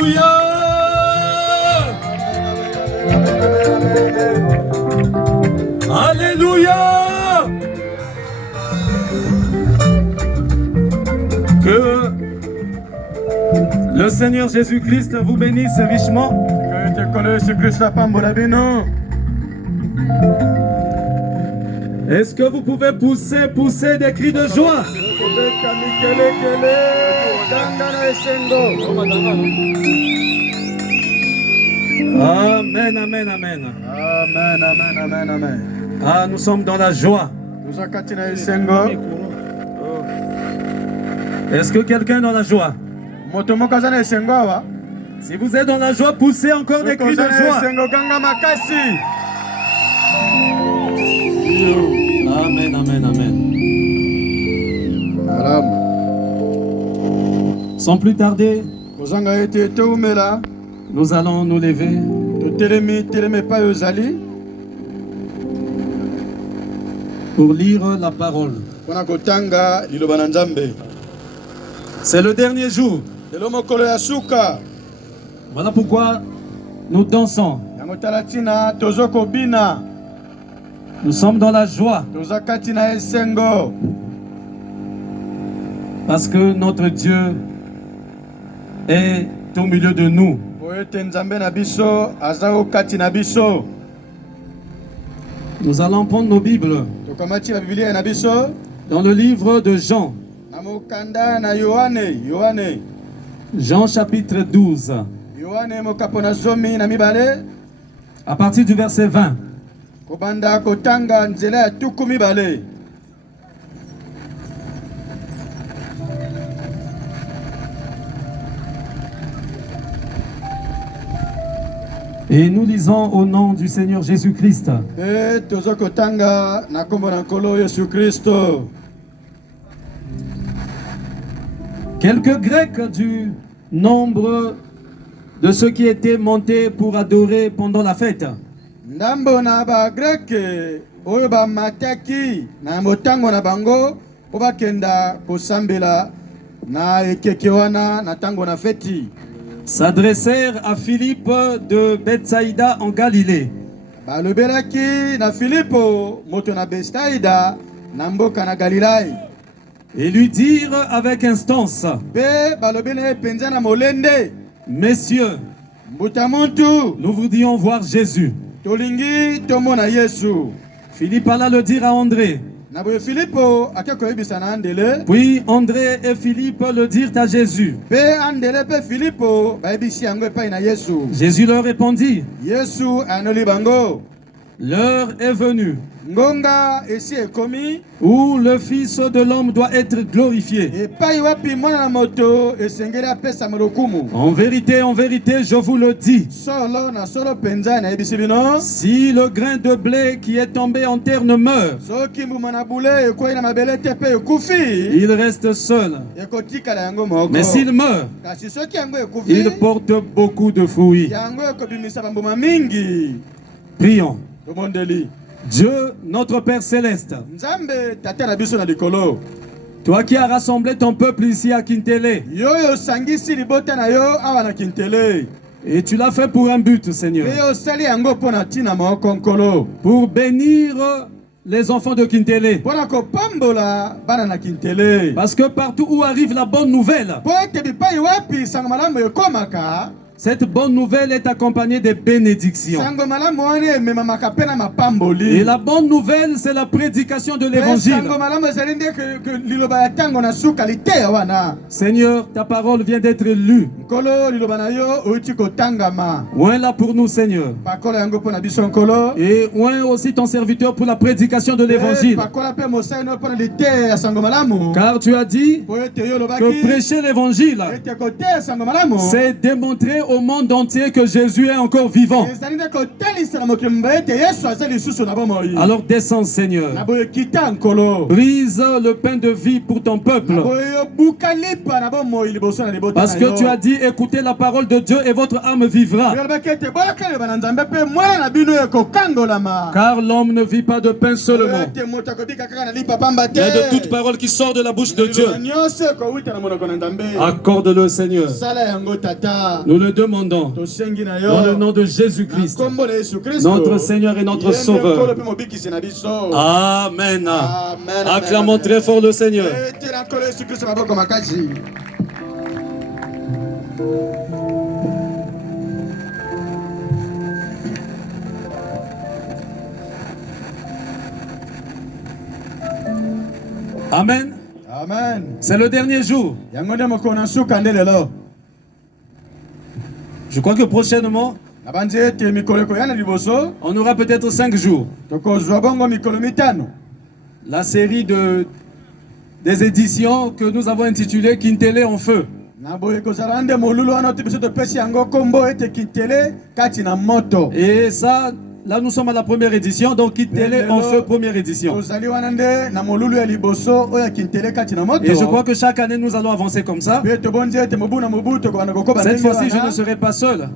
Alléluia. Alléluia. Que le Seigneur Jésus-Christ vous bénisse richement. Est-ce que vous pouvez pousser des cris de joie? Amen, amen, amen. Amen, amen, amen, amen. Ah, nous sommes dans la joie. Est-ce que quelqu'un est dans la joie? Si vous êtes dans la joie, poussez encore des cris de joie. Amen, amen, amen. Sans plus tarder, nous allons nous lever pour lire la parole. C'est le dernier jour. Voilà pourquoi nous dansons. Nous sommes dans la joie. Parce que notre Dieu est au milieu de nous. Nous allons prendre nos Bibles dans le livre de Jean. Jean chapitre 12. À partir du verset 20. Et nous lisons au nom du Seigneur Jésus-Christ. Quelques Grecs du nombre de ceux qui étaient montés pour adorer pendant la fête s'adressèrent à Philippe de Bethsaïda en Galilée. Et lui dirent avec instance: Messieurs, nous voudrions voir Jésus. Philippe alla le dire à André. Puis André et Philippe le dirent à Jésus. Jésus leur répondit: L'heure est venue où le Fils de l'homme doit être glorifié. En vérité, je vous le dis, si le grain de blé qui est tombé en terre ne meurt, il reste seul. Mais s'il meurt, il porte beaucoup de fruits. Prions. Dieu, notre Père Céleste, toi qui as rassemblé ton peuple ici à Kintele, et tu l'as fait pour un but, Seigneur, pour bénir les enfants de Kintele. Parce que partout où arrive la bonne nouvelle, cette bonne nouvelle est accompagnée de bénédictions. Et la bonne nouvelle, c'est la prédication de l'évangile. Seigneur, ta parole vient d'être lue. Oint là pour nous, Seigneur. Et oint aussi ton serviteur pour la prédication de l'évangile. Car tu as dit que prêcher l'évangile, c'est démontrer au monde entier que Jésus est encore vivant. Alors descends, Seigneur. Brise le pain de vie pour ton peuple. Parce que tu as dit, écoutez la parole de Dieu et votre âme vivra. Car l'homme ne vit pas de pain seulement, mais de toute parole qui sort de la bouche de Dieu. Accorde-le, Seigneur. Nous le demandons dans le nom de Jésus-Christ, notre Seigneur et notre Sauveur. Amen. Acclamons très fort le Seigneur. Amen. Amen. C'est le dernier jour. Je crois que prochainement, on aura peut-être 5 jours. La série des éditions que nous avons intitulée Kintele en feu. Et ça, là nous sommes à la première édition, donc Kintele en feu, première édition. Et je crois que chaque année nous allons avancer comme ça. Cette fois-ci, je ne serai pas seul.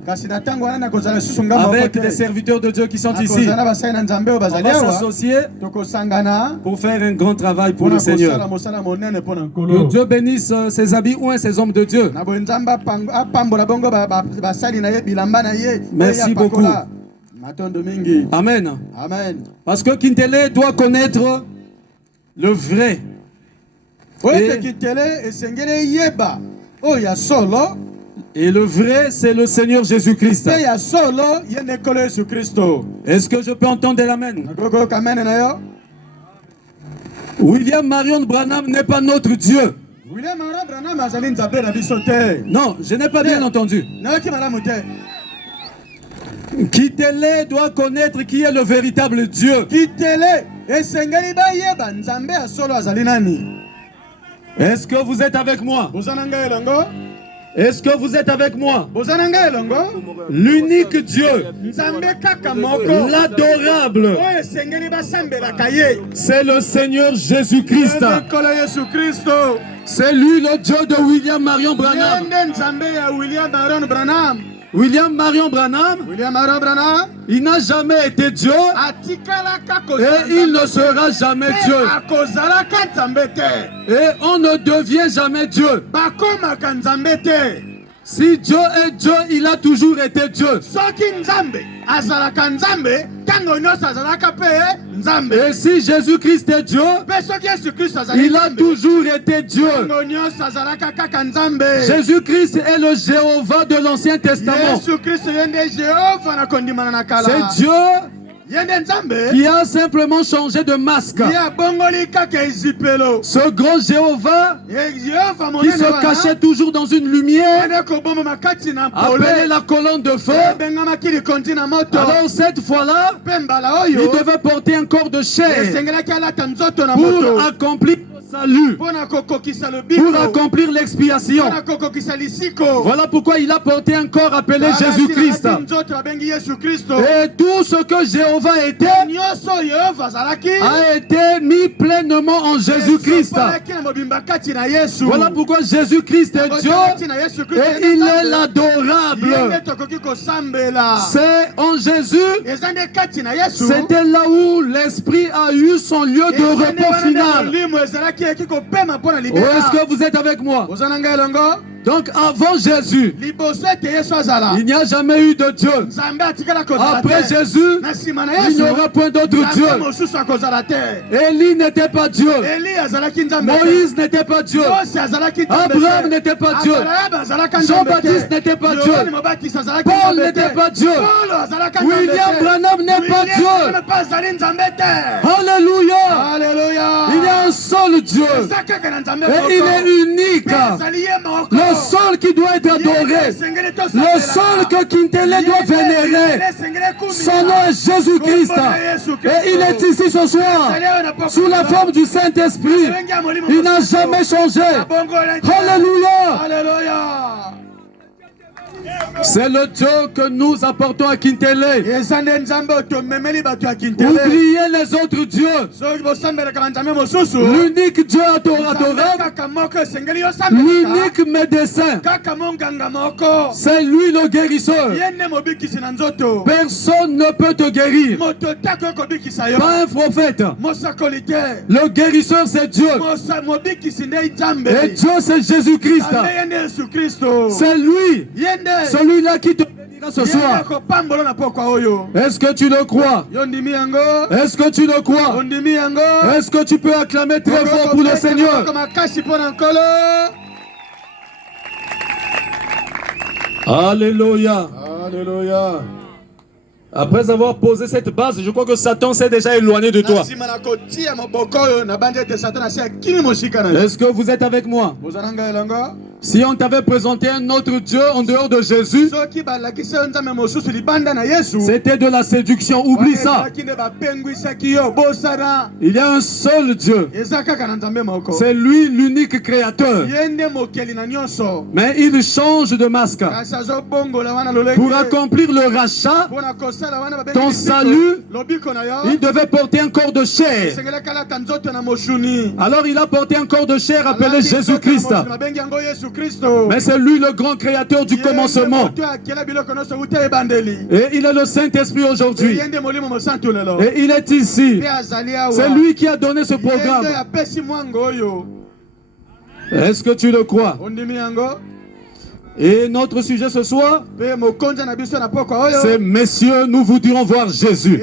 Avec les serviteurs de Dieu qui sont ici, on va s'associer pour faire un grand travail pour le Seigneur. Que Dieu bénisse ses habits ou ses hommes de Dieu. Merci beaucoup. Amen. Amen. Parce que Kintele doit connaître le vrai. Et le vrai, c'est le Seigneur Jésus-Christ. Est-ce que je peux entendre l'amen? William Marion Branham n'est pas notre Dieu. Non, je n'ai pas bien entendu. Kintele doit connaître qui est le véritable Dieu. Est-ce que vous êtes avec moi? Est-ce que vous êtes avec moi? L'unique Dieu, l'adorable, c'est le Seigneur Jésus-Christ. C'est lui le Dieu de William Marion Branham. William Marion Branham, il n'a jamais été Dieu et il ne sera jamais Dieu. Et on ne devient jamais Dieu. Si Dieu est Dieu, il a toujours été Dieu. Et si Jésus-Christ est Dieu, il a toujours été Dieu. Jésus-Christ est le Jéhovah de l'Ancien Testament. C'est Dieu qui a simplement changé de masque. Ce grand Jéhovah qui se cachait toujours dans une lumière, appelé la colonne de feu. Alors cette fois-là, il devait porter un corps de chair pour accomplir le salut, pour accomplir l'expiation. Voilà pourquoi il a porté un corps appelé Jésus-Christ. Et tout ce que Jéhovah était a été mis pleinement en Jésus-Christ. Voilà pourquoi Jésus-Christ est Dieu et il est l'adorable. C'est en Jésus, c'était là où l'Esprit a eu son lieu de repos final. Est-ce que vous êtes avec moi? Donc avant Jésus, il n'y a jamais eu de Dieu. Après Jésus, il n'y aura point d'autre Dieu. Élie n'était pas Dieu. Moïse n'était pas Dieu. Abraham n'était pas Dieu. Jean-Baptiste n'était pas Dieu. Paul n'était pas Dieu. William Branham n'est pas Dieu. Alléluia. Il y a un seul Dieu. Et il est unique. Le seul qui doit être adoré, le seul que Kintele doit vénérer, son nom est Jésus-Christ. Et il est ici ce soir, sous la forme du Saint-Esprit. Il n'a jamais changé. Alléluia. C'est le Dieu que nous apportons à Kintele. Oubliez les autres dieux. L'unique Dieu adorable, l'unique médecin, c'est lui le guérisseur. Personne ne peut te guérir. Pas un prophète. Le guérisseur, c'est Dieu. Et Dieu, c'est Jésus-Christ. C'est lui. Celui-là qui te bénira ce soir. Est-ce que tu le crois? Est-ce que tu le crois? Est-ce que tu peux acclamer très fort pour le Seigneur? Alléluia. Alléluia. Après avoir posé cette base, je crois que Satan s'est déjà éloigné de toi. Est-ce que vous êtes avec moi? Si on t'avait présenté un autre Dieu en dehors de Jésus, c'était de la séduction. Oublie ça. Il y a un seul Dieu. C'est lui l'unique créateur. Mais il change de masque. Pour accomplir le rachat, ton salut, il devait porter un corps de chair. Alors il a porté un corps de chair appelé Jésus-Christ. Mais c'est lui le grand créateur du commencement. Et il est le Saint-Esprit aujourd'hui. Et il est ici. C'est lui qui a donné ce programme. Est-ce que tu le crois? Et notre sujet ce soir, c'est messieurs, nous voudrions voir Jésus.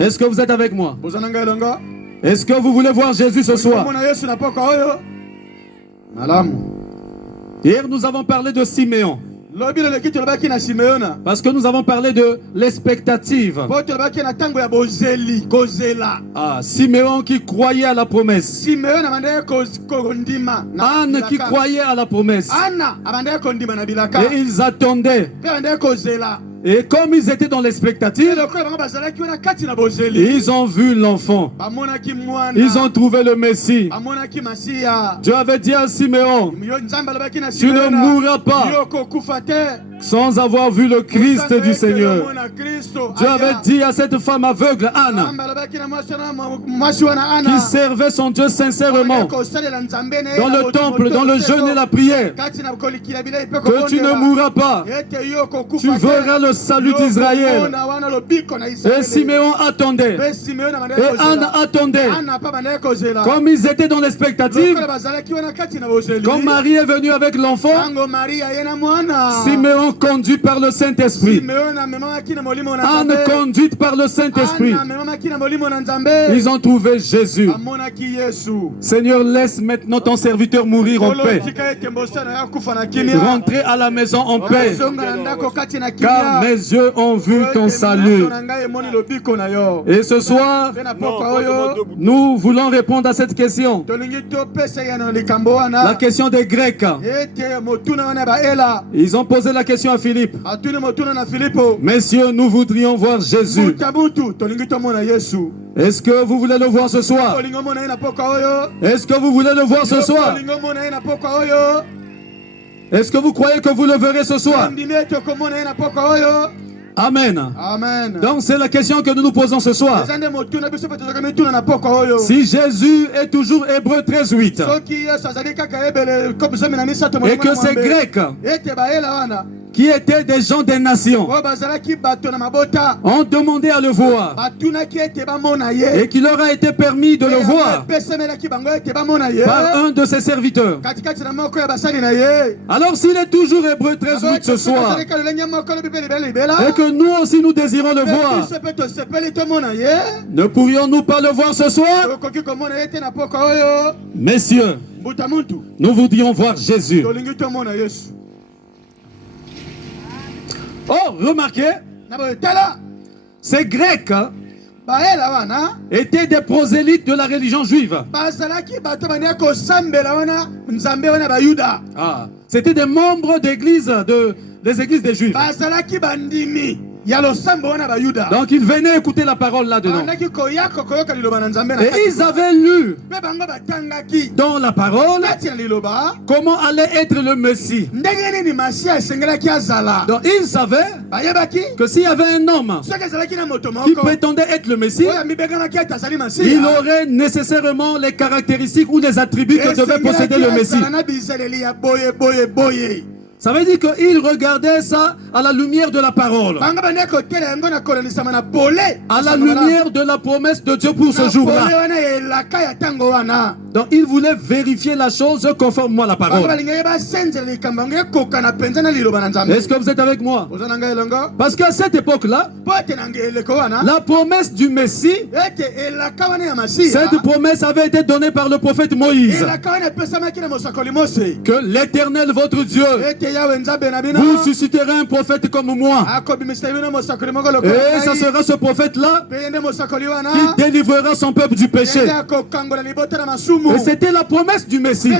Est-ce que vous êtes avec moi? Est-ce que vous voulez voir Jésus ce soir? Hier, nous avons parlé de Siméon. Parce que nous avons parlé de l'expectative. Siméon qui croyait à la promesse. Anne qui croyait à la promesse. Et ils attendaient. Et comme ils étaient dans l'expectative, ils ont vu l'enfant. Ils ont trouvé le Messie. Dieu avait dit à Siméon, tu ne mourras pas sans avoir vu le Christ du Seigneur. Dieu avait dit à cette femme aveugle, Anne, qui servait son Dieu sincèrement dans le temple, dans le jeûne et la prière, que tu ne mourras pas. Tu verras le salut d'Israël. Et Siméon attendait. Et Anne attendait. Comme ils étaient dans l'expectative, quand Marie est venue avec l'enfant, Siméon conduit par le Saint-Esprit. Anne conduite par le Saint-Esprit. Ils ont trouvé Jésus. Seigneur, laisse maintenant ton serviteur mourir en paix. Rentrer à la maison en paix. Car mes yeux ont vu ton salut. Et ce soir, nous voulons répondre à cette question. La question des Grecs. Ils ont posé la question à Philippe. Messieurs, nous voudrions voir Jésus. Est-ce que vous voulez le voir ce soir? Est-ce que vous voulez le voir ce soir? Est-ce que vous croyez que vous le verrez ce soir? Amen. Amen. Donc c'est la question que nous nous posons ce soir. Si Jésus est toujours Hébreux 13:8 et que ces Grecs qui étaient des gens des nations ont demandé à le voir et qu'il leur a été permis de le voir par un de ses serviteurs. Alors s'il est toujours Hébreux 13:8 ce soir et que nous aussi nous désirons le voir, ne pourrions-nous pas le voir ce soir? Messieurs, nous voudrions voir Jésus. Oh, remarquez, ces Grecs étaient des prosélytes de la religion juive. C'était des membres d'église, des églises des Juifs. Donc ils venaient écouter la parole là-dedans. Et ils avaient lu dans la parole comment allait être le Messie. Donc ils savaient que s'il y avait un homme qui prétendait être le Messie, il aurait nécessairement les caractéristiques ou les attributs que devait posséder le Messie. Ça veut dire qu'il regardait ça à la lumière de la parole, à la lumière de la promesse de Dieu pour ce jour-là. Donc il voulait vérifier la chose conformément à la parole. Est-ce que vous êtes avec moi? Parce qu'à cette époque-là, la promesse du Messie, cette promesse avait été donnée par le prophète Moïse, que l'Éternel votre Dieu vous susciterez un prophète comme moi. Et ça sera ce prophète-là qui délivrera son peuple du péché. Et c'était la promesse du Messie.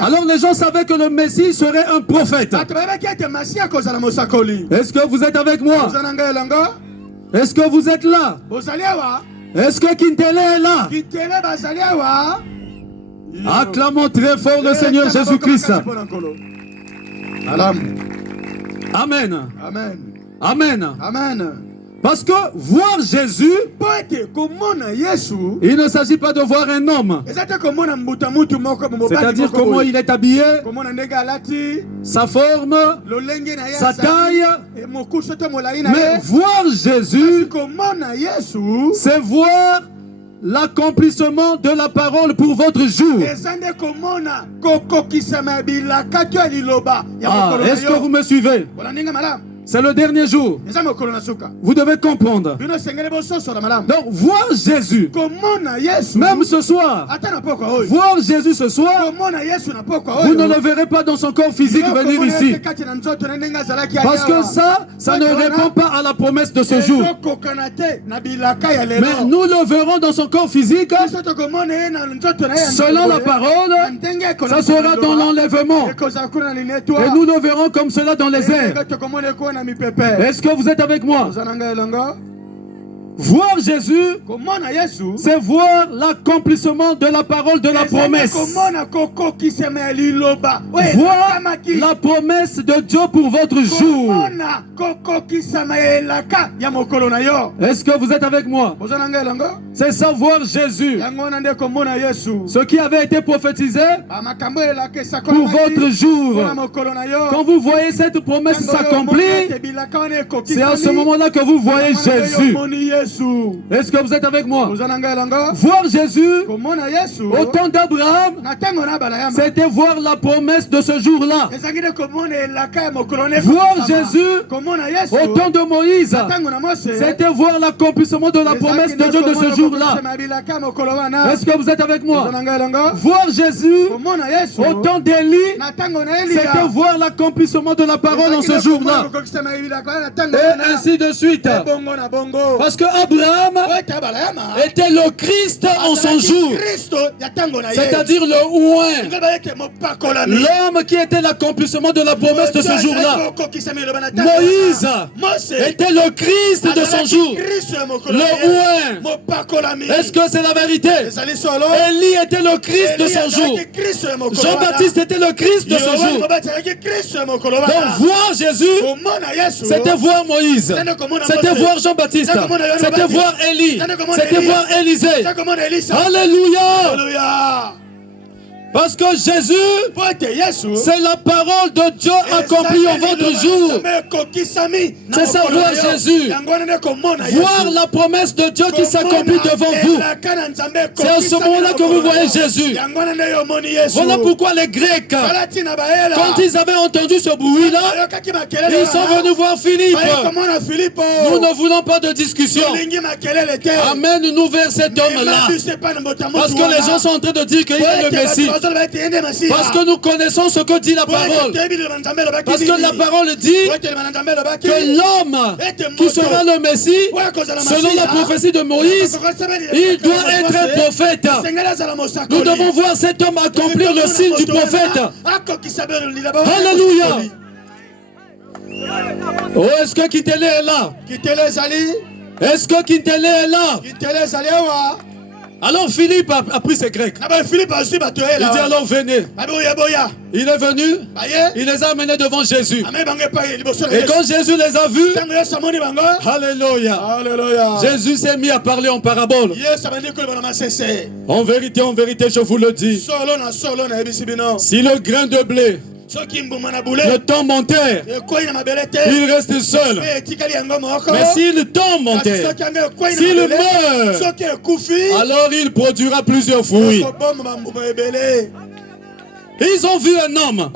Alors les gens savaient que le Messie serait un prophète. Est-ce que vous êtes avec moi? Est-ce que vous êtes là? Est-ce que Kintele est là? Acclamons très fort le Seigneur Jésus-Christ. Amen. Amen. Amen. Amen. Parce que voir Jésus, il ne s'agit pas de voir un homme. C'est-à-dire comment il est habillé, sa forme, sa taille. Mais voir Jésus, c'est voir l'accomplissement de la parole pour votre jour. Est-ce que vous me suivez? C'est le dernier jour. Vous devez comprendre. Donc, voir Jésus, même ce soir, voir Jésus ce soir, vous ne le verrez pas dans son corps physique venir ici. Parce que ça ne répond pas à la promesse de ce jour. Mais nous le verrons dans son corps physique, selon la parole, ça sera dans l'enlèvement. Et nous le verrons comme cela dans les airs. Est-ce que vous êtes avec moi? Voir Jésus, c'est voir l'accomplissement de la parole de la promesse. Voir la promesse de Dieu pour votre jour. Est-ce que vous êtes avec moi? C'est ça, voir Jésus. Ce qui avait été prophétisé pour votre jour. Quand vous voyez cette promesse s'accomplir, c'est à ce moment-là que vous voyez Jésus. Est-ce que vous êtes avec moi? Voir Jésus au temps d'Abraham, c'était voir la promesse de ce jour-là. Voir Jésus au temps de Moïse, c'était voir l'accomplissement de la promesse de Dieu de ce jour-là. Est-ce que vous êtes avec moi? Voir Jésus au temps d'Élie, c'était voir l'accomplissement de la parole en ce jour-là. Et ainsi de suite. Parce que Abraham était le Christ en son jour, c'est-à-dire le oint, l'homme qui était l'accomplissement de la promesse de ce jour-là. Moïse était le Christ de son jour, le oint. Est-ce que c'est la vérité? Élie était le Christ de son jour. Jean-Baptiste était le Christ de son jour. Donc voir Jésus, c'était voir Moïse, c'était voir Jean-Baptiste, c'était voir Élie, c'était voir Élisée. Alléluia. Parce que Jésus, c'est la parole de Dieu accomplie en votre jour. C'est ça, voir Jésus. Voir la promesse de Dieu qui s'accomplit devant vous. C'est à ce moment-là que vous voyez Jésus. Voilà pourquoi les Grecs, quand ils avaient entendu ce bruit-là, ils sont venus voir Philippe. Nous ne voulons pas de discussion. Amène-nous vers cet homme-là. Parce que les gens sont en train de dire qu'il est le Messie. Parce que nous connaissons ce que dit la parole. Parce que la parole dit que l'homme qui sera le Messie, selon la prophétie de Moïse, il doit être un prophète. Nous devons voir cet homme accomplir le signe du prophète. Alléluia. Oh, est-ce que Kitele est là? Est-ce que Kitele est là? Alors Philippe a pris ses Grecs. Il dit alors venez. Il est venu. Il les a amenés devant Jésus. Et quand Jésus les a vus, Alléluia. Jésus s'est mis à parler en parabole. En vérité, je vous le dis. Si le grain de blé, le temps montait, il reste seul. Mais s'il tombe montait, s'il meurt, alors il produira plusieurs fruits. Ils ont vu un homme.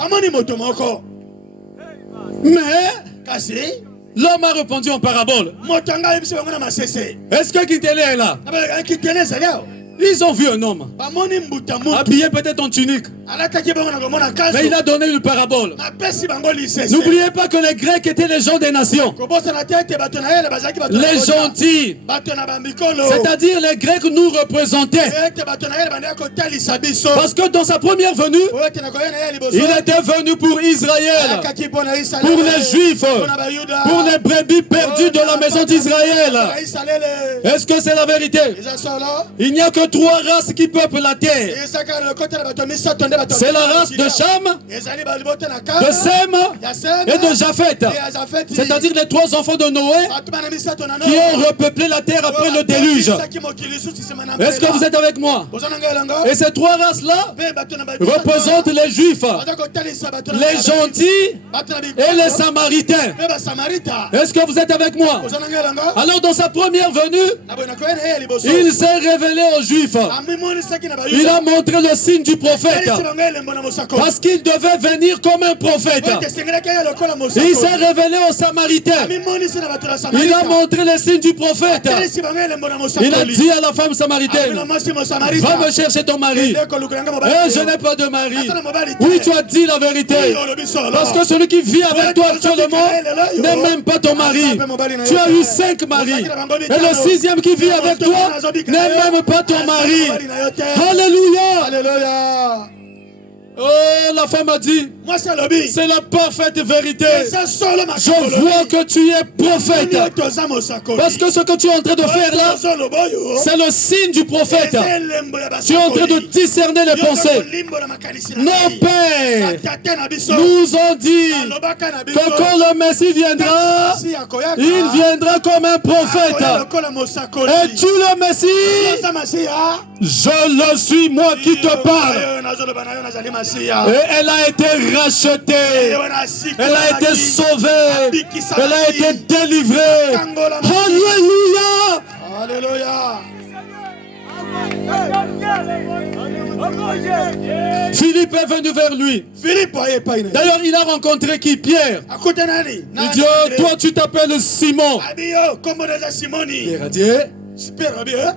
Mais l'homme a répondu en parabole. Est-ce que Kitele est là? Ils ont vu un homme habillé peut-être en tunique, mais il a donné une parabole. N'oubliez pas que les Grecs étaient les gens des nations, les gentils, c'est-à-dire les Grecs nous représentaient. Parce que dans sa première venue, il était venu pour Israël, pour les Juifs, pour les brebis perdues de la maison d'Israël. Est-ce que c'est la vérité? Il n'y a que 3 races qui peuplent la terre. C'est la race de Cham, de Sem et de Japheth. C'est-à-dire les 3 enfants de Noé qui ont repeuplé la terre après le déluge. Est-ce que vous êtes avec moi? Et ces 3 races-là représentent les Juifs, les gentils et les Samaritains. Est-ce que vous êtes avec moi? Alors dans sa première venue, il s'est révélé aux Juifs. Il a montré le signe du prophète. Parce qu'il devait venir comme un prophète. Il s'est révélé aux Samaritains. Il a montré le signe du prophète. Il a dit à la femme samaritaine, va me chercher ton mari. Et je n'ai pas de mari. Oui, tu as dit la vérité. Parce que celui qui vit avec toi actuellement n'est même pas ton mari. Tu as eu 5 maris. Et le 6e qui vit avec toi n'est même pas ton mari. Alléluia. Oh, la femme a dit, c'est la parfaite vérité. Je vois que tu es prophète. Parce que ce que tu es en train de faire là, c'est le signe du prophète. Tu es en train de discerner les pensées. Nos pères nous ont dit que quand le Messie viendra, il viendra comme un prophète. Es-tu le Messie? Je le suis, moi qui te parle. Et elle a été rachetée. Elle a été sauvée. Elle a été délivrée. Alléluia. Philippe est venu vers lui. D'ailleurs, il a rencontré qui? Pierre. Il dit, oh, toi tu t'appelles Simon. Pierre a dit,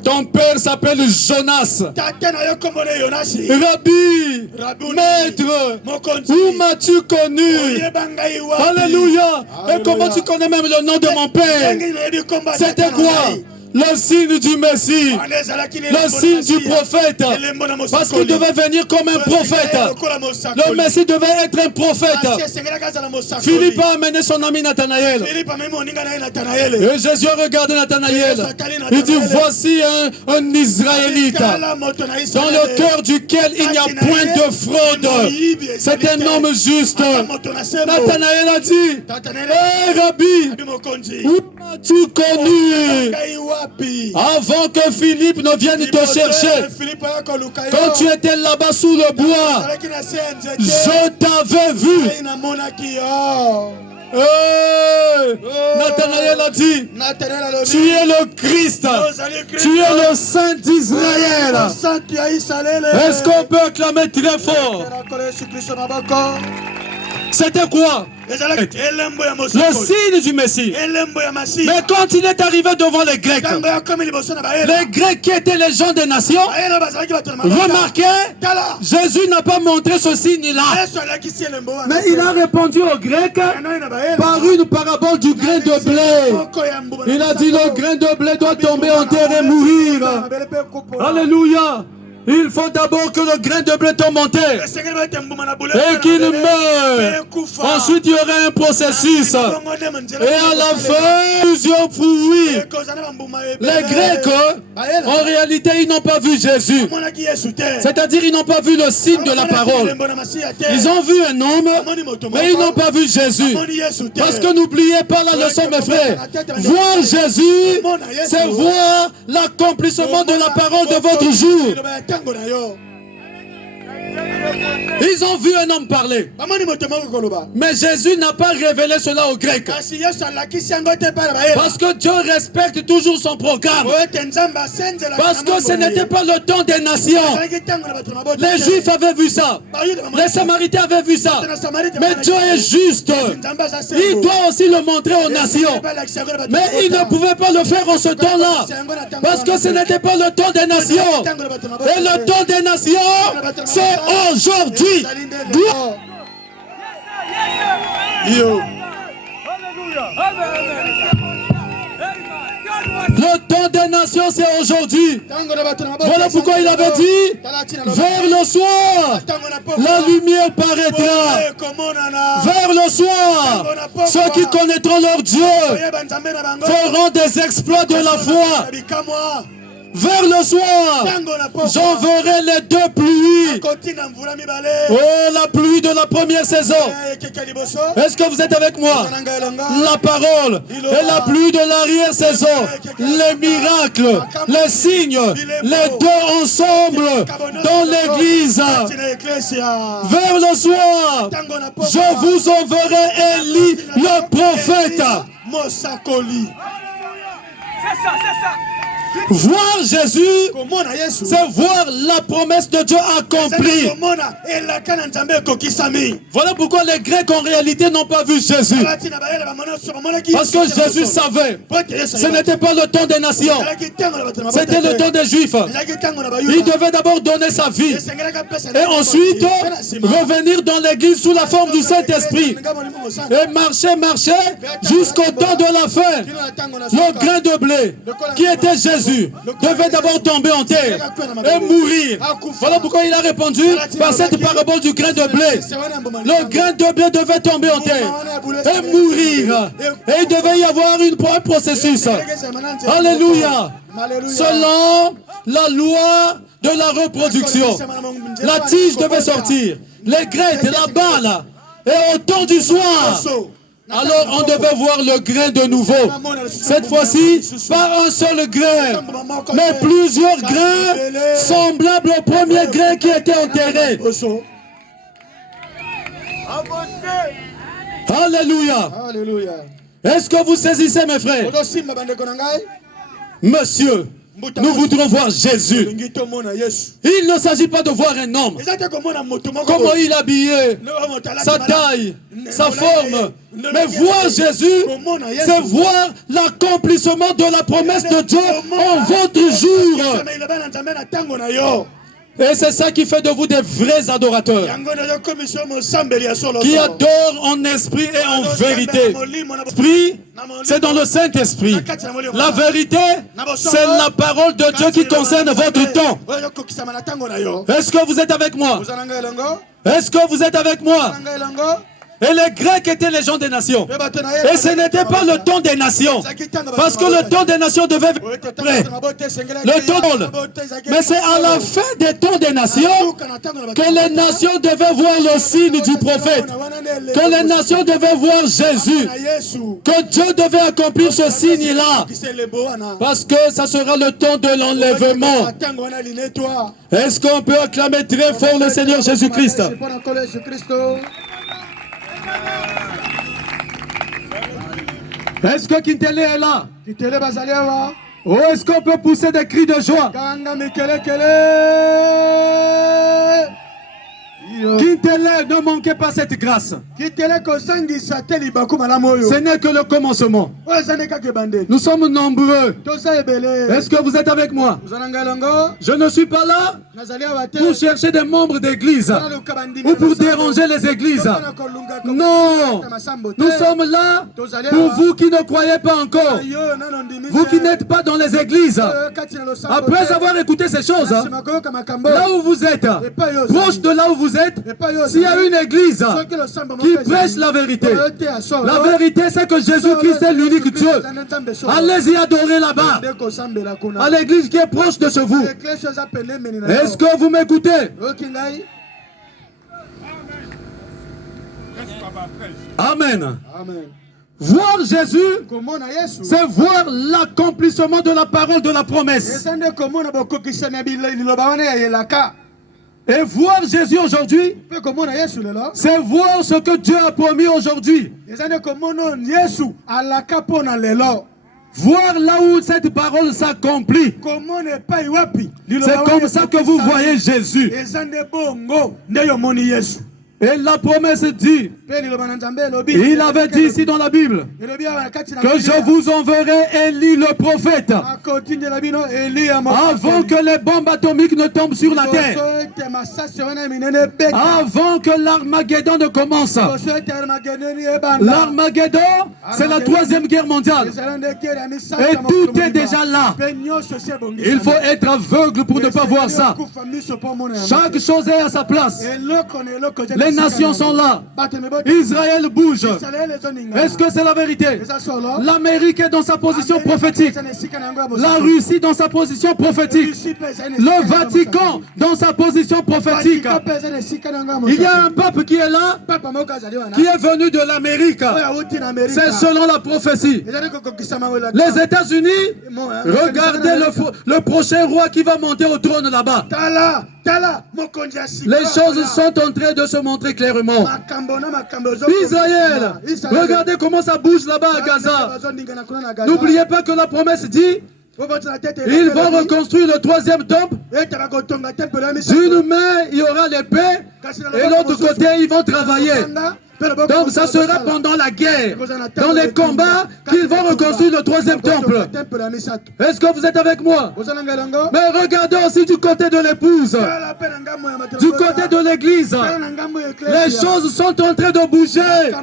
ton père s'appelle Jonas. Rabbi, maître, où m'as-tu connu? Alléluia. Et comment tu connais même le nom de mon père? C'était quoi? Le signe du Messie, le signe du prophète, parce qu'il devait venir comme un prophète. Le Messie devait être un prophète. Philippe a amené son ami Nathanaël. Et Jésus a regardé Nathanaël. Il dit, voici un Israélite dans le cœur duquel il n'y a point de fraude. C'est un homme juste. Nathanaël a dit, hé Rabbi, où m'as-tu connu? Avant que Philippe ne vienne te chercher, quand tu étais là-bas sous le bois, je t'avais vu. Nathanaël a dit, tu es le Christ, tu es le Saint d'Israël. Est-ce qu'on peut acclamer très fort? C'était quoi? Le signe du Messie. Mais quand il est arrivé devant les Grecs qui étaient les gens des nations, remarquez, Jésus n'a pas montré ce signe-là. Mais il a répondu aux Grecs par une parabole du grain de blé. Il a dit, le grain de blé doit tomber en terre et mourir. Alléluia. Il faut d'abord que le grain de blé tombe en terre et qu'il meure. Ensuite, il y aura un processus. Et à la fin, plusieurs fruits. Les Grecs, en réalité, ils n'ont pas vu Jésus. C'est-à-dire, ils n'ont pas vu le signe de la parole. Ils ont vu un homme, mais ils n'ont pas vu Jésus. Parce que n'oubliez pas la leçon, mes frères. Voir Jésus, c'est voir l'accomplissement de la parole de votre jour. Ils ont vu un homme parler. Mais Jésus n'a pas révélé cela aux Grecs. Parce que Dieu respecte toujours son programme. Parce que ce n'était pas le temps des nations. Les Juifs avaient vu ça. Les Samaritains avaient vu ça. Mais Dieu est juste. Il doit aussi le montrer aux nations. Mais il ne pouvait pas le faire en ce temps-là. Parce que ce n'était pas le temps des nations. Et le temps des nations, c'est aujourd'hui. Le temps des nations, c'est aujourd'hui. Voilà pourquoi il avait dit, vers le soir, la lumière paraîtra. Vers le soir, ceux qui connaîtront leur Dieu feront des exploits de la foi. Vers le soir, j'enverrai les deux pluies. Oh, la pluie de la première saison. Est-ce que vous êtes avec moi? La parole et la pluie de l'arrière-saison. Les miracles, les signes, les deux ensemble dans l'église. Vers le soir, je vous enverrai Élie le prophète. C'est ça. Voir Jésus, c'est voir la promesse de Dieu accomplie. Voilà pourquoi les Grecs en réalité n'ont pas vu Jésus. Parce que Jésus savait. Ce n'était pas le temps des nations. C'était le temps des Juifs. Il devait d'abord donner sa vie. Et ensuite revenir dans l'église sous la forme du Saint-Esprit. Et marcher jusqu'au temps de la fin. Le grain de blé qui était Jésus devait d'abord tomber en terre et mourir. Voilà pourquoi il a répondu par cette parabole du grain de blé. Le grain de blé devait tomber en terre et mourir. Et il devait y avoir un processus. Alléluia. Selon la loi de la reproduction, la tige devait sortir, les graines, la balle. Et au temps du soir, alors on devait voir le grain de nouveau. Cette fois-ci, pas un seul grain, mais plusieurs grains semblables au premier grain qui était enterré. Alléluia. Est-ce que vous saisissez, mes frères? Monsieur, nous voudrons voir Jésus. Il ne s'agit pas de voir un homme. Comment il est habillé, sa taille, sa forme. Mais voir Jésus, c'est voir l'accomplissement de la promesse de Dieu en votre jour. Et c'est ça qui fait de vous des vrais adorateurs. Qui adorent en esprit et en vérité. L'esprit, c'est dans le Saint-Esprit. La vérité, c'est la parole de Dieu qui concerne votre temps. Est-ce que vous êtes avec moi? Est-ce que vous êtes avec moi? Et les Grecs étaient les gens des nations. Et ce n'était pas le temps des nations. Parce que le temps des nations devait être prêt. Le temps, mais c'est à la fin des temps des nations que les nations devaient voir le signe du prophète. Que les nations devaient voir Jésus. Que Dieu devait accomplir ce signe-là. Parce que ça sera le temps de l'enlèvement. Est-ce qu'on peut acclamer très fort le Seigneur Jésus-Christ? Est-ce que Kintele est là? Ou est-ce qu'on peut pousser des cris de joie? Kintele, ne manquez pas cette grâce. Ce n'est que le commencement. Nous sommes nombreux. Est-ce que vous êtes avec moi? Je ne suis pas là pour chercher des membres d'église ou pour déranger les églises. Non. Nous sommes là pour vous qui ne croyez pas encore. Vous qui n'êtes pas dans les églises. Après avoir écouté ces choses, là où vous êtes, proche de là où vous êtes, fait, s'il y a une église qui prêche la vérité c'est que Jésus-Christ est l'unique Dieu. Allez-y adorer là-bas. À l'église qui est proche de chez vous. Est-ce que vous m'écoutez? Amen. Voir Jésus, c'est voir l'accomplissement de la parole de la promesse. Et voir Jésus aujourd'hui, c'est voir ce que Dieu a promis aujourd'hui. Voir là où cette parole s'accomplit. C'est comme ça que vous voyez Jésus. Et la promesse dit, il avait dit ici dans la Bible, que je vous enverrai Élie le prophète, avant que les bombes atomiques ne tombent sur la terre, avant que l'Armageddon ne commence. L'Armageddon, c'est la 3e guerre mondiale. Et tout est déjà là. Il faut être aveugle pour ne pas voir ça. Chaque chose est à sa place. Les nations sont là. Israël bouge. Est-ce que c'est la vérité? L'Amérique est dans sa position prophétique. La Russie dans sa position prophétique. Le Vatican dans sa position prophétique. Il y a un pape qui est là, qui est venu de l'Amérique. C'est selon la prophétie. Les États-Unis, regardez le prochain roi qui va monter au trône là-bas. Les choses sont en train de se montrer clairement. Israël, regardez comment ça bouge là-bas à Gaza. N'oubliez pas que la promesse dit, ils vont reconstruire le 3e temple. D'une main, il y aura l'épée, et l'autre côté, ils vont travailler. Donc ça sera pendant la guerre, dans les combats, qu'ils vont reconstruire le 3e temple. Est-ce que vous êtes avec moi? Mais regardons aussi du côté de l'épouse, du côté de l'église. Les choses sont en train de bouger.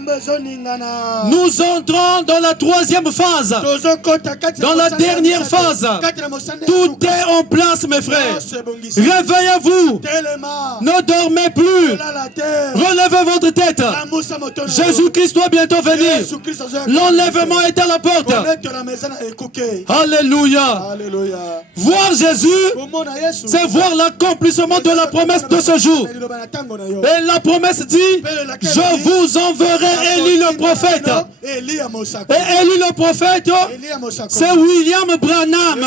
Nous entrons dans la 3e phase, dans la dernière phase. Tout est en place, mes frères. Réveillez-vous. Ne dormez plus. Relevez votre tête. Jésus-Christ doit bientôt venir. L'enlèvement est à la porte. Alléluia. Voir Jésus, c'est voir l'accomplissement de la promesse de ce jour. Et la promesse dit, je vous enverrai Élie le prophète. Et Élie le prophète, c'est William Branham.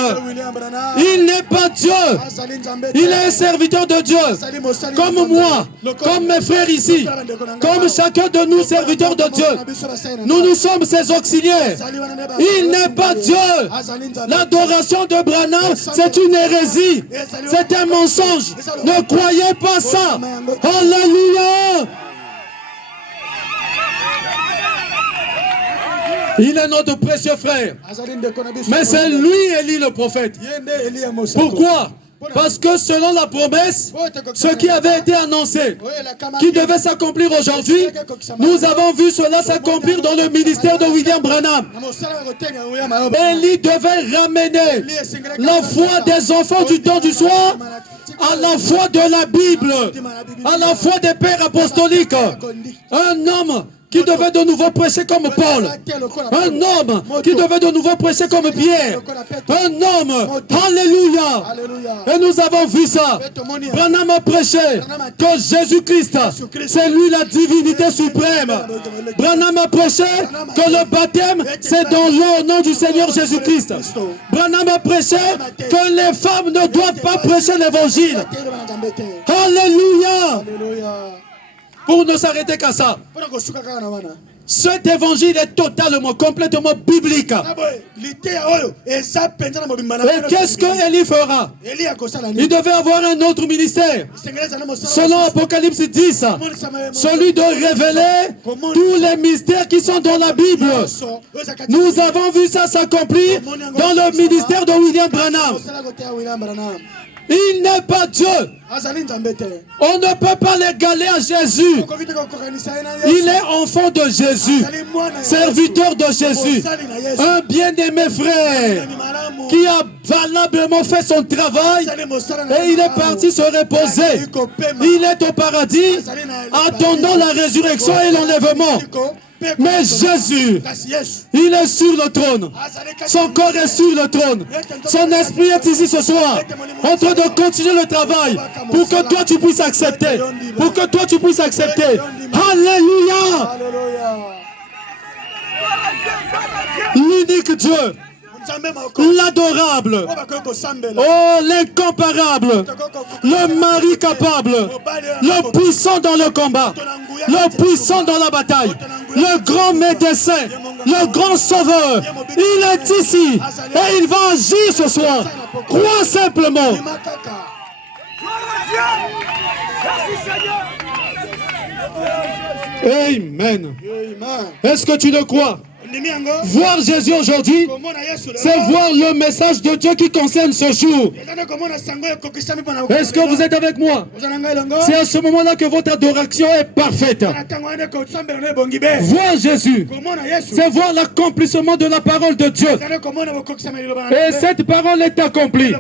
Il n'est pas Dieu. Il est un serviteur de Dieu. Comme moi, comme mes frères ici, comme chacun de nous, serviteurs de Dieu. Nous sommes ses auxiliaires. Il n'est pas Dieu. L'adoration de Branham, c'est une hérésie. C'est un mensonge. Ne croyez pas ça. Alléluia. Il est notre précieux frère. Mais c'est lui, Élie le prophète. Pourquoi? Parce que selon la promesse, ce qui avait été annoncé, qui devait s'accomplir aujourd'hui, nous avons vu cela s'accomplir dans le ministère de William Branham. Élie devait ramener la foi des enfants du temps du soir à la foi de la Bible, à la foi des pères apostoliques. Un homme qui devait de nouveau prêcher comme Paul. Un homme qui devait de nouveau prêcher comme Pierre. Un homme. Alléluia. Et nous avons vu ça. Branham a prêché que Jésus-Christ, c'est lui la divinité suprême. Branham a prêché que le baptême, c'est dans l'eau au nom du Seigneur Jésus-Christ. Branham a prêché que les femmes ne doivent pas prêcher l'évangile. Alléluia. Pour ne s'arrêter qu'à ça. Cet évangile est totalement, complètement biblique. Et qu'est-ce que Élie fera? Il devait avoir un autre ministère. Selon Apocalypse 10, celui de révéler tous les mystères qui sont dans la Bible. Nous avons vu ça s'accomplir dans le ministère de William Branham. Il n'est pas Dieu. On ne peut pas l'égaler à Jésus. Il est enfant de Jésus, serviteur de Jésus, un bien-aimé frère qui a valablement fait son travail et il est parti se reposer. Il est au paradis, attendant la résurrection et l'enlèvement. Mais Jésus, il est sur le trône. Son corps est sur le trône. Son esprit est ici ce soir, en train de continuer le travail pour que toi tu puisses accepter. Pour que toi tu puisses accepter. Alléluia. L'unique Dieu, l'adorable, oh l'incomparable, le mari capable, le puissant dans le combat, le puissant dans la bataille, le grand médecin, le grand sauveur, il est ici et il va agir ce soir. Crois simplement. Amen. Est-ce que tu le crois? Voir Jésus aujourd'hui, c'est voir le message de Dieu qui concerne ce jour. Est-ce que vous êtes avec moi? C'est à ce moment-là que votre adoration est parfaite. Voir Jésus, c'est voir l'accomplissement de la parole de Dieu. Et cette parole est accomplie.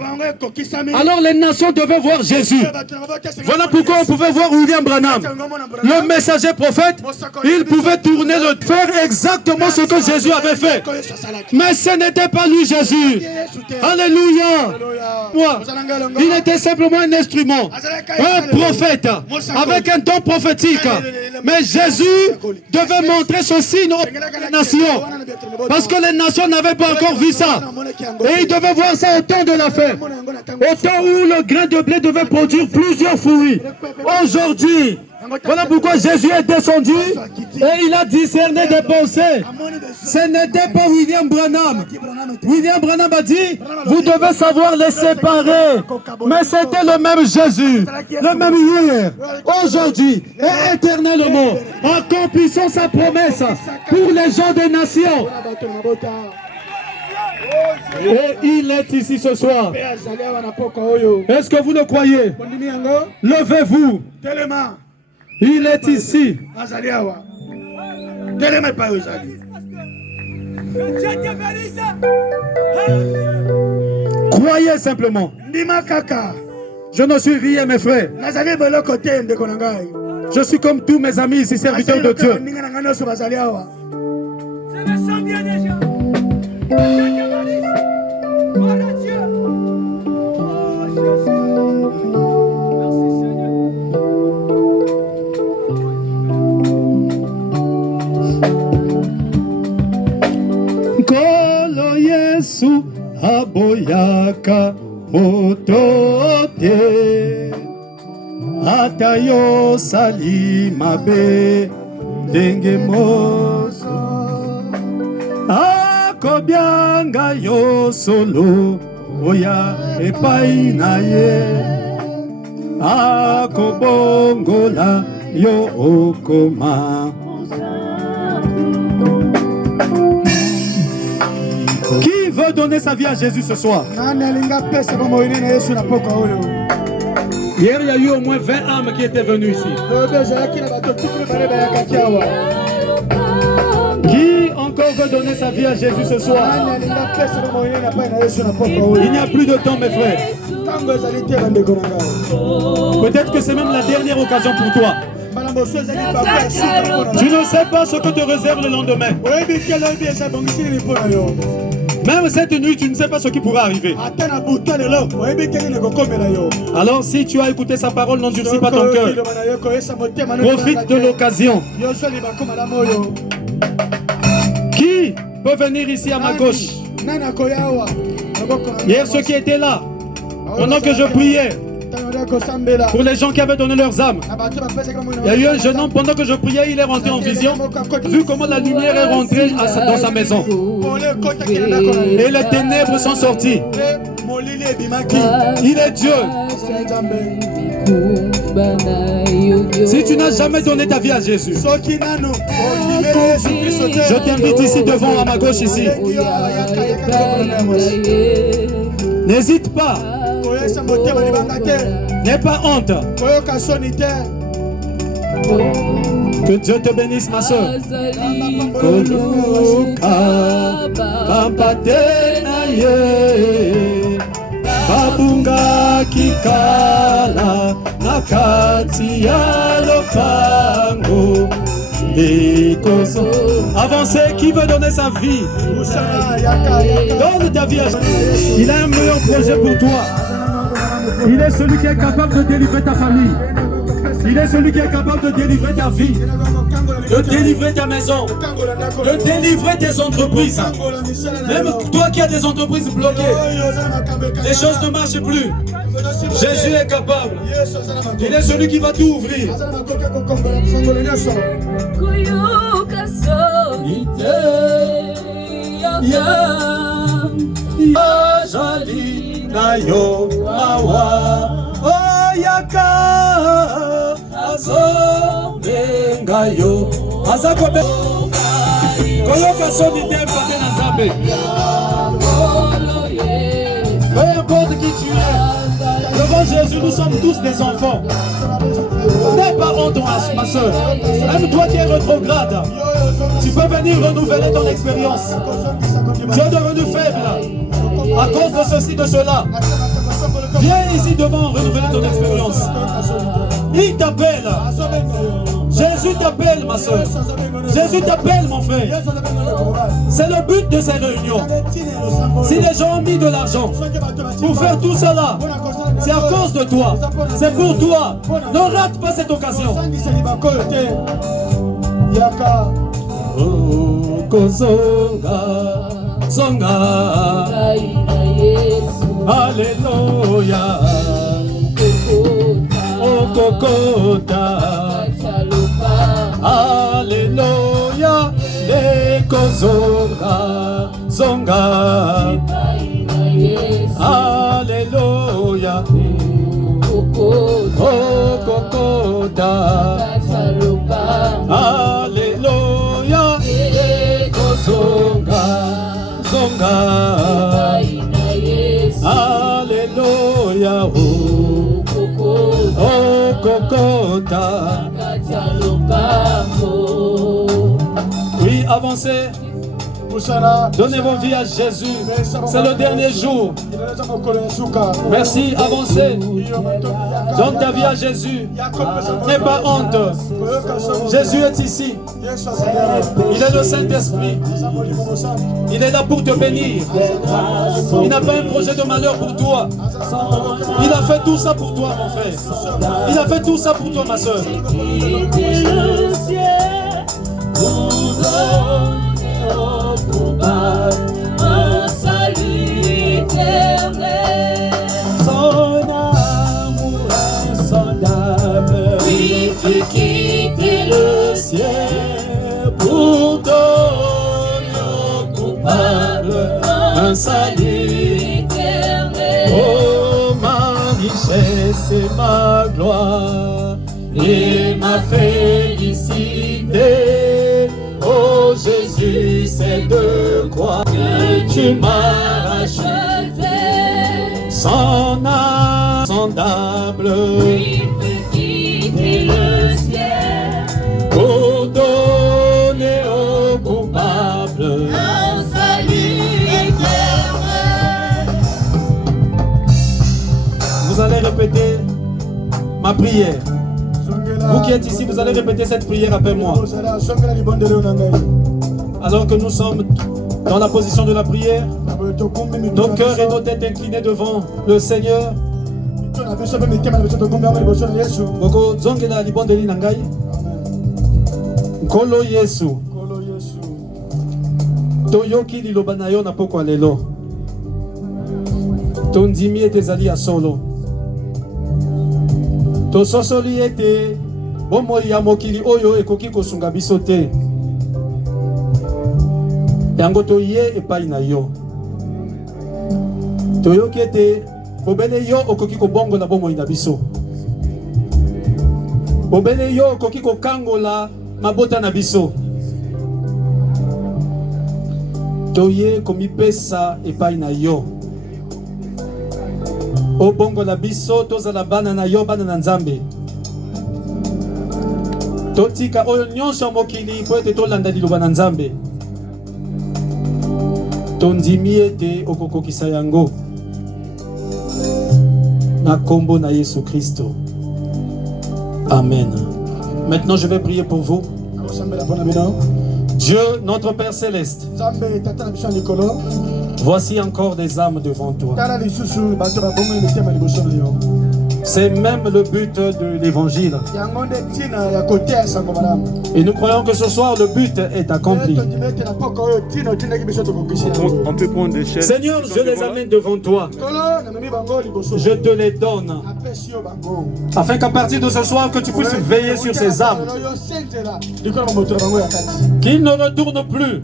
Alors les nations devaient voir Jésus. Voilà pourquoi on pouvait voir William Branham, le messager prophète. Il pouvait tourner le faire exactement ce que Jésus avait fait. Mais ce n'était pas lui Jésus. Alléluia. Moi, il était simplement un instrument, un prophète avec un don prophétique. Mais Jésus devait montrer ce signe aux nations, parce que les nations n'avaient pas encore vu ça. Et ils devaient voir ça au temps de la fête, au temps où le grain de blé devait produire plusieurs fruits. Aujourd'hui, voilà pourquoi Jésus est descendu et il a discerné des pensées. Ce n'était pas William Branham. William Branham a dit, vous devez savoir les séparer. Mais c'était le même Jésus, le même hier, aujourd'hui et éternellement, accomplissant sa promesse pour les gens des nations. Et il est ici ce soir. Est-ce que vous le croyez? Levez-vous. Il est ici. Croyez simplement. Je ne suis rien, mes frères. Je suis comme tous mes amis ici, serviteurs de Dieu. Kolo Yesu aboyaka moto te, ata yo sali mabe ndenge moso, akobyanga yo solo oya epai na ye, akobongola yo okoma. Qui veut donner sa vie à Jésus ce soir? Hier, il y a eu au moins 20 âmes qui étaient venues ici. Qui encore veut donner sa vie à Jésus ce soir? Il n'y a plus de temps, mes frères. Peut-être que c'est même la dernière occasion pour toi. Tu ne sais pas ce que te réserve le lendemain. Même cette nuit, tu ne sais pas ce qui pourra arriver. Alors si tu as écouté sa parole, n'endurcis pas ton cœur. Profite de l'occasion. Qui peut venir ici à ma gauche? Hier, ceux qui étaient là, pendant que je priais, pour les gens qui avaient donné leurs âmes, il y a eu un jeune homme, pendant que je priais, il est rentré en vision, vu comment la lumière est rentrée dans sa maison. Et les ténèbres sont sorties. Il est Dieu. Si tu n'as jamais donné ta vie à Jésus, je t'invite ici devant, à ma gauche ici. N'hésite pas. N'aie pas honte. Que Dieu te bénisse, ma soeur. Koluka pampatenaye babunga kikala nakati ya lopango. Avancez, qui veut donner sa vie? Donne ta vie à Jésus. Il a un meilleur projet pour toi. Il est celui qui est capable de délivrer ta famille. Il est celui qui est capable de délivrer ta vie, de délivrer ta maison, de délivrer tes entreprises. Même toi qui as des entreprises bloquées, les choses ne marchent plus. Jésus est capable. Il est celui qui va tout ouvrir. Oyaka azobengayo azakobe koyoka soni te mpate na Nzambe. Peu importe qui tu es, devant Jésus nous sommes tous des enfants. N'aie pas honte, ma soeur. Même toi qui es rétrograde, tu peux venir renouveler ton expérience. Tu es devenu faible à cause de ceci, de cela. Viens ici devant renouveler ton expérience. Il t'appelle. Jésus t'appelle, ma soeur. Jésus t'appelle, mon frère. C'est le but de ces réunions. Si les gens ont mis de l'argent pour faire tout cela, c'est à cause de toi. C'est pour toi. Ne rate pas cette occasion. Zonga. Alléluia. Oh Kokota. Alléluia. Leko zonga. Zonga. Alléluia. Oh Kokota. Alléluia. Leko zonga. Zonga. Alléluia, oh Kokota. Oui, avancez. Donnez vos vies à Jésus. C'est le dernier jour. Merci, avancez. Donne ta vie à Jésus. N'aie pas honte. Jésus est ici. Il est le Saint-Esprit. Il est là pour te bénir. Il n'a pas un projet de malheur pour toi. Il a fait tout ça pour toi, mon frère. Il a fait tout ça pour toi, ma soeur. Un salut éternel. Son amour insondable. Oui, tu quittes le ciel pour donner aux coupables un salut éternel. Oh, ma richesse et ma gloire et ma félicité. Oh Jésus, c'est de quoi que tu m'as racheté. Son âme insondable. Oui, tu quittes le ciel Pour donner aux coupables un salut éternel. Vous allez répéter ma prière. Vous qui êtes ici, vous allez répéter cette prière après moi. Alors que nous sommes dans la position de la prière, nos cœurs et nos têtes inclinés devant le Seigneur. Boko zongela libondeli na ngai. Nkolo Yesu. Toyoki liloba na yo na pokwa lelo. Tondimi ete ezali ya solo. Tososoli ete bomoi ya mokili oyo ekoki kosunga biso te. Yango toye epai na yo. Toyoki ete bobele yo okoki kobongola bomoi na biso. Bobele yo okoki kokangola mabota na biso. Toye komipesa epai na yo. Obongola biso tozala bana na yo, bana na Nzambe. totika oyo nyonso mokili po ete tolanda liloba na Nzambe tondimi ete okokokisa yango na kombo na Yesu Kristo. Amen. Maintenant je vais prier pour vous. Dieu, notre Père Céleste, voici encore des âmes devant toi. C'est même le but de l'évangile. Et nous croyons que ce soir le but est accompli. On peut prendre des chaises. Seigneur, je les amène devant toi. Je te les donne. Afin qu'à partir de ce soir, que tu puisses veiller sur ces âmes. Qu'ils ne retournent plus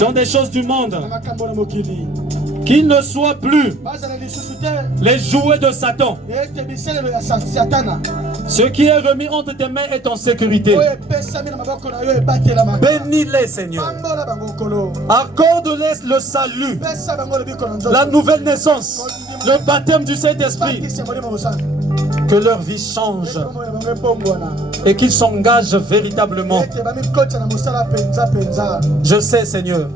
dans des choses du monde. Qu'ils ne soient plus les jouets de Satan. Ce qui est remis entre tes mains est en sécurité. Bénis-les, Seigneur. Accorde-les le salut, la nouvelle naissance, le baptême du Saint-Esprit. Que leur vie change et qu'ils s'engagent véritablement. Je sais, Seigneur,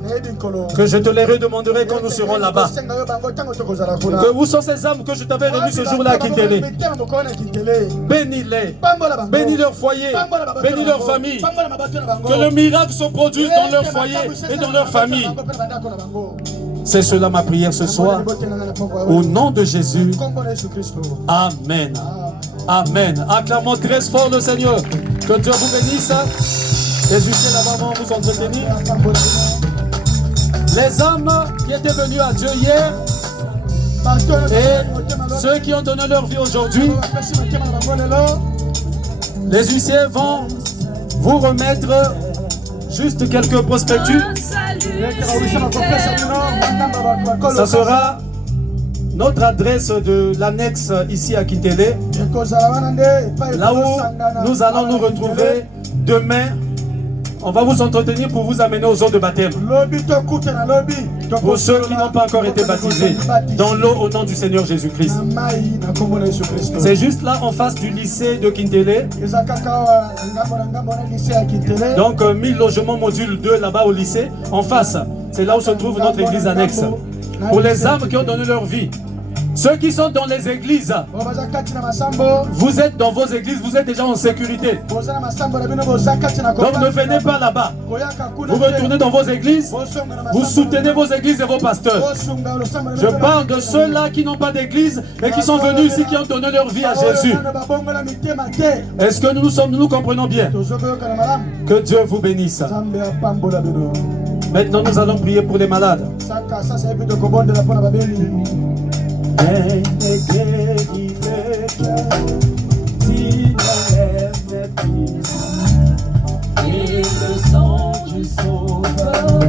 que je te les redemanderai quand nous serons là-bas. Que où sont ces âmes que je t'avais remis ce jour-là à Kintélé? Bénis-les, bénis leur foyer, bénis leur famille. Que le miracle se produise dans leur foyer et dans leur famille. C'est cela ma prière ce soir. Au nom de Jésus. Amen. Amen. Acclamons très fort le Seigneur. Que Dieu vous bénisse. Les huissiers là-bas vont vous entretenir. Les âmes qui étaient venues à Dieu hier et ceux qui ont donné leur vie aujourd'hui, les huissiers vont vous remettre juste quelques prospectus. Ça sera notre adresse de l'annexe ici à Kintélé, là où nous allons nous retrouver demain. On va vous entretenir pour vous amener aux eaux de baptême. Pour ceux qui n'ont pas encore été baptisés dans l'eau au nom du Seigneur Jésus-Christ. C'est juste là en face du lycée de Kintélé. Donc 1000 logements module 2 là-bas au lycée. En face, c'est là où se trouve notre église annexe. Pour les âmes qui ont donné leur vie. Ceux qui sont dans les églises, vous êtes dans vos églises, vous êtes déjà en sécurité. Donc ne venez pas là-bas. Vous retournez dans vos églises, vous soutenez vos églises et vos pasteurs. Je parle de ceux-là qui n'ont pas d'église et qui sont venus ici, qui ont donné leur vie à Jésus. Est-ce que nous comprenons bien? Que Dieu vous bénisse. Maintenant, nous allons prier pour les malades. Et le sang du Sauveur,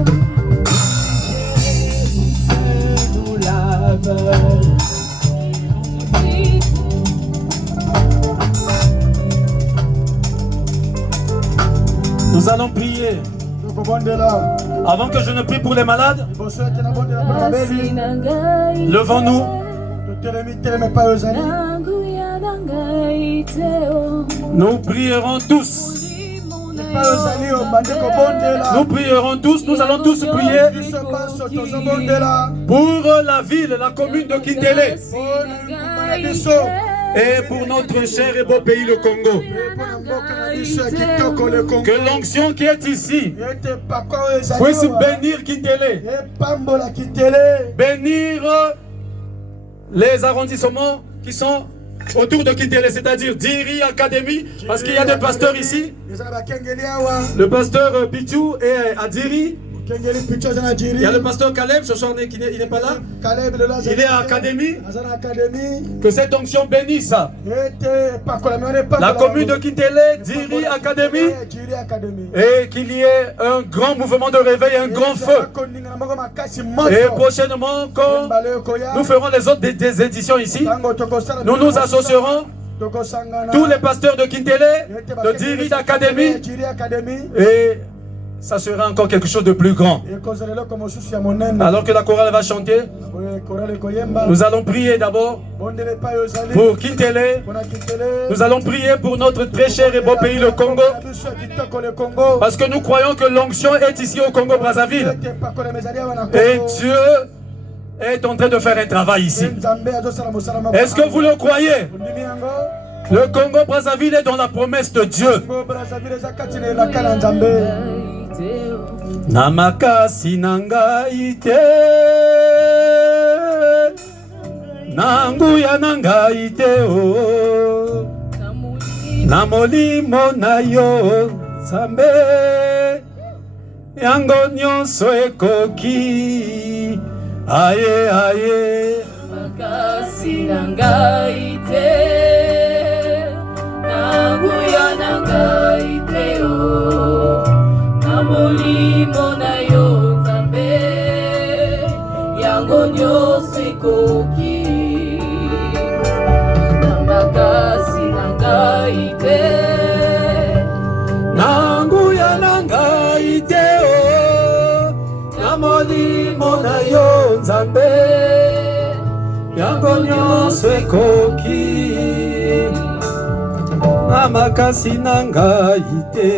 Jésus nous lave. Nous allons prier. Avant que je ne prie pour les malades, levons-nous. Nous prierons tous. Nous prierons tous, nous allons tous prier pour la ville, la commune de Kintélé. Et pour notre cher et beau pays, le Congo. Que l'onction qui est ici puisse bénir Kintélé. Bénir les arrondissements qui sont autour de Kintélé, c'est-à-dire Diri Academy, parce qu'il y a des pasteurs ici. Le pasteur Pichou est à Diri. Il y a le pasteur Caleb, ce soir il n'est pas là. Il est à Académie. Que cette onction bénisse la commune de Kintélé, Diri Académie. Et qu'il y ait un grand mouvement de réveil, un grand feu. Et prochainement, quand nous ferons les autres des éditions ici, nous nous associerons. Tous les pasteurs de Kintélé, de Diri Académie. Et ça sera encore quelque chose de plus grand. Alors que la chorale va chanter, nous allons prier d'abord pour Kintele. Nous allons prier pour notre très cher et beau pays, le Congo. Parce que nous croyons que l'onction est ici au Congo-Brazzaville. Et Dieu est en train de faire un travail ici. Est-ce que vous le croyez? Le Congo-Brazzaville est dans la promesse de Dieu. Namakasi nangai te, nanguya nangai te o, namolimo na yo Nzambe, yango nyonso ekoki, aye aye. Namakasi nangai te, nanguya nangai te o, molimo na yo Nzambe, yango nyonso ekoki. Namakasi na ngai te, nanguya na ngai te o, na molimo na yo Nzambe, yango nyonso ekoki. Namakasi na ngai te.